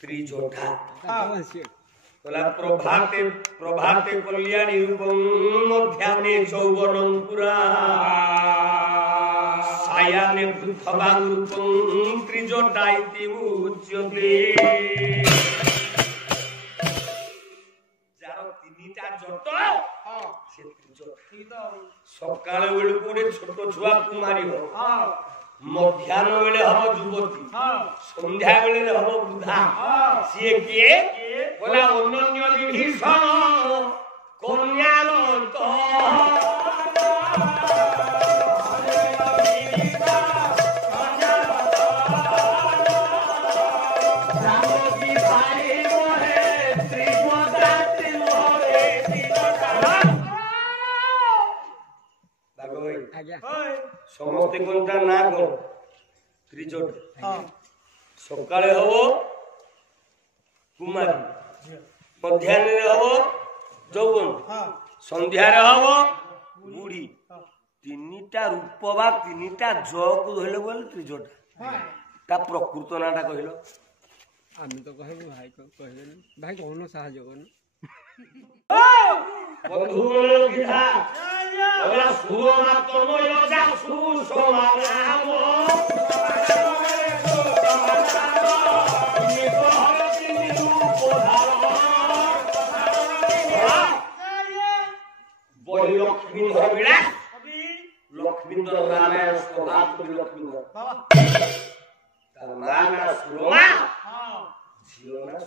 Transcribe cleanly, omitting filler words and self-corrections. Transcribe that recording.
त्रिजोटा बोला प्रभाते प्रभाते कल्याणी रूपम मध्याह्ने चौवनं पुरा सायाने वृद्धवान रूपम त्रिजोटा इति उच्यते যার তিনটা জট সে ত্রিজোটা সকাল বেলা কোড়ে ছোট ছুয়া কুমারী হ মধ্যাহ্ন বেলে হব যুবতী সন্ধ্যা বেলে হব বৃদ্ধা সিয়ে কিয়ে বলা অনন্য বিভীষণ কন্যার তো समस्ते कोनटा ना कोन त्रिजोटा सकाळे हबो कुमारी मध्याह्न रे हबो जौवन संध्या रे हबो बुढ़ी तीनटा रूप बा तीनटा ज को धइले बोल त्रिजोटा ता प्रकृत नाटा कहिलो आमी तो कहबो भाई को कहबे भाई कोनो सहाय्य करन बंधु विधा ओला सुमा तमय जा सुषमा नाम बड़ी लक्ष्मी धरबिड़ा लक्ष्मींद्र रामायण स्वभाव को लक्ष्मींद्र तार नाम सुरमा झियो ना